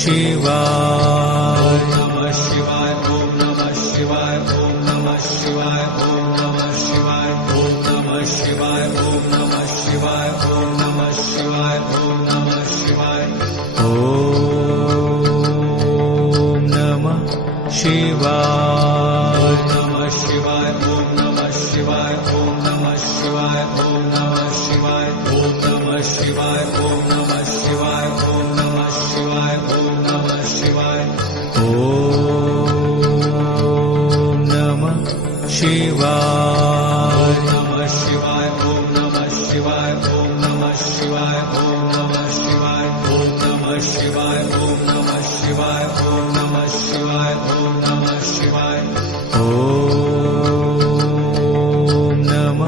शिवाय नमः शिवाय ओम नमः शिवाय ओम नमः शिवाय ओम नमः शिवाय ओम नमः शिवाय ओम नमः शिवाय ओम नमः शिवाय ओम नमः शिवाय ओम नमः शिवाय नमः शिवाय ओम नमः शिवाय ओम नमः शिवाय ओम नमः शिवाय ओम नमः शिवाय ओम नमः शिवाय ओम नमः शिवाय ओम नमः शिवाय ओम नमः शिवाय नमः शिवाय ओम नमः शिवाय ओम नमः शिवाय ओम नमः शिवाय ओम नमः शिवाय ओम नमः शिवाय ओम नमः शिवाय ओम नमः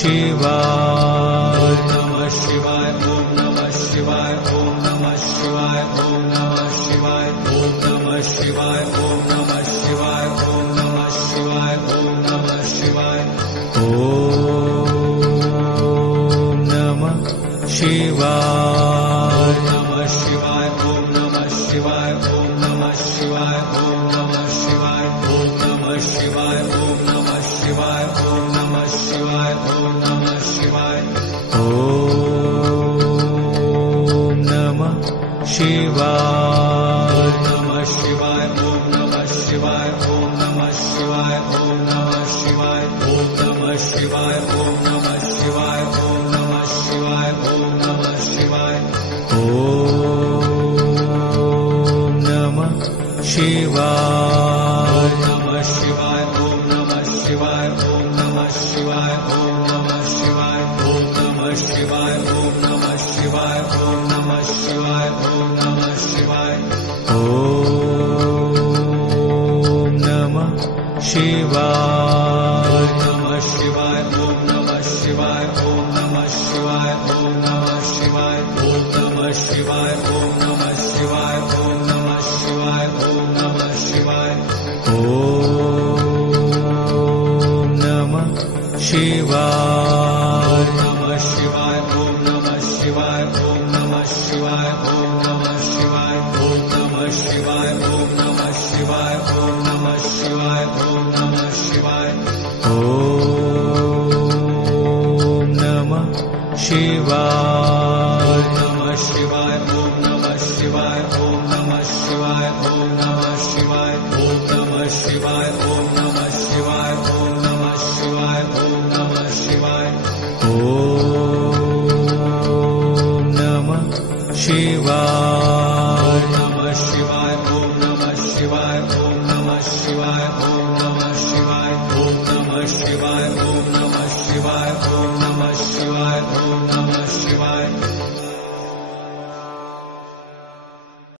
शिवाय ओम नमः शिवाय नमः शिवाय ओम नमः शिवाय ओम नमः शिवाय ओम नमः शिवाय ओम नमः शिवाय ओम नमः शिवाय ओम नमः शिवाय ओम नमः शिवाय ओम नमः शिवाय नमः शिवाय ओम नमः शिवाय ओम नमः शिवाय ओम नमः शिवाय ओम नमः शिवाय ओम नमः शिवाय ओम नमः शिवाय ओम नमः शिवाय ओम नमः शिवाय नमः शिवाय ओम नमः शिवाय ओम नमः शिवाय ओम नमः शिवाय ओम नमः शिवाय ओम नमः शिवाय ओम नमः शिवाय ओम नमः शिवाय ओम नमः शिवाय नमः शिवाय ओम नमः शिवाय ओम नमः शिवाय ओम नमः शिवाय ओम नमः शिवाय ओम नमः शिवाय ओम नमः शिवाय ओम नमः शिवाय ओम नमः शिवाय नमः शिवाय ओम नमः शिवाय ओम नमः शिवाय ओम नमः शिवाय ओम नमः शिवाय ओम नमः शिवाय ओम नमः शिवाय ओम नमः शिवाय ओम नमः शिवाय नमः शिवाय ओम नमः शिवाय ओम नमः शिवाय ओम नमः शिवाय ओम नमः शिवाय ओम नमः शिवाय ओम नमः शिवाय ओम नमः शिवाय ओम नमः शिवाय नमः शिवाय ओम नमः शिवाय ओम नमः शिवाय ओम नमः शिवाय ओम नमः शिवाय ओम नमः शिवाय ओम नमः शिवाय ओम नमः शिवाय ओम नमः शिवाय नमः शिवाय ओम नमः शिवाय ओम नमः शिवाय ओम नमः शिवाय ओम नमः शिवाय